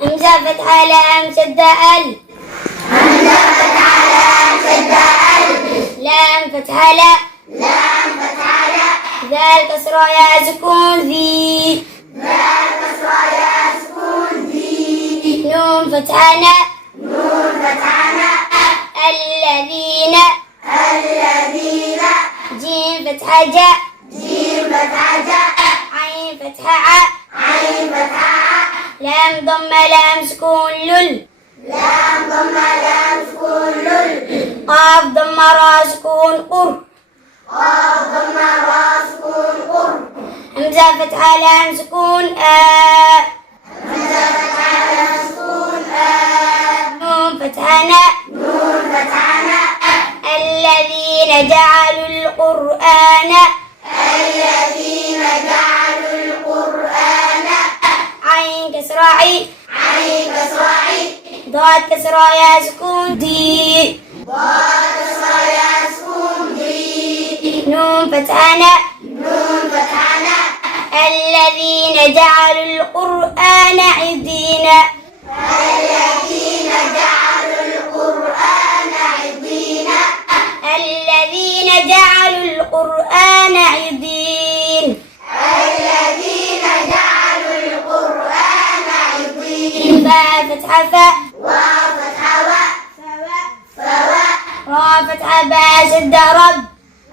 همزة فتحة لام شدة ال. همزة فتحة لام شدة ال. لام فتحة لا. لام فتحة لا. ذال كسرة يا سكون ذي. ذال كسرة يا سكون ذي. نون فتحة نا. نون فتحة نا. الذين. الذين. جيم فتحة جاء. جيم فتحة جاء. عين فتحة ع. عين فتحة ع. لام ضمة لام سكون لل. لام ضمة لام سكون لل. قاف ضمة را سكون قر. قاف ضمة را سكون قر. همزة فتحة لام سكون آ. همزة فتحة لام سكون آ. نون فتحة نا. نون فتحة نا. الذين جعلوا القرآن. الذين جعلوا القرآن. عين كسرة عي. عين كسرة عي. ضاد كسرة يا سكون دي. ضاد كسرة يا سكون دي. نون فتحة نا. نون فتحة نا. الذين جعلوا القرآن عضين. الذين جعلوا القرآن عضين. الذين جعلوا القرآن عضين. الذين جعلوا القرآن عضين. فاء فتحة فاء. واو فتحة واء. فواء. فواء. را فتحة باء شدة رب.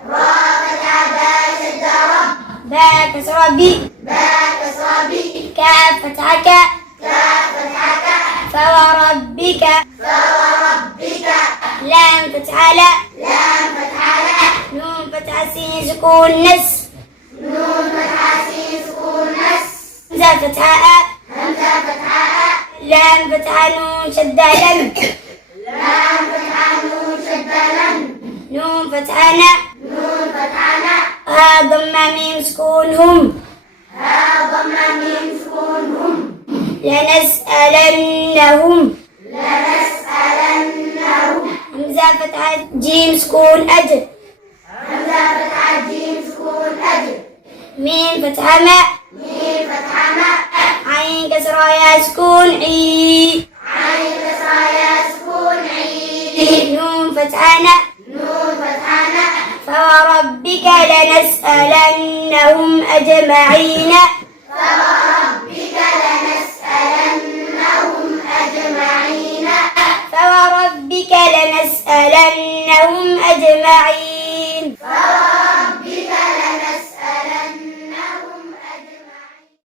را فتحة باء شدة رب. باء كسرة بي. باء كسرة بي. كاف فتحة كاء. كاف فتحة كاء. فوربك. فوربك. لام فتحة لا. لام فتحة لا. نون فتحة سين سكون نس. نون فتحة سين سكون نس. همزة فتحة أ. همزة فتحة أ. لام فتحة نون شدة لم. لام فتحة نون شدة لم. نون فتحة نا. نون فتحة نا. ها ضمة ميم سكون هم. ها ضمة ميم سكون هم. لنسألنهم. لنسألنهم. همزة فتحة جيم سكون أجل. همزة فتحة جيم سكون أجل. ميم فتحة ماء. ميم فتحة ماء. عين كسرة يا سكون عي. عين كسرة يا سكون عي. نون فتحة نا.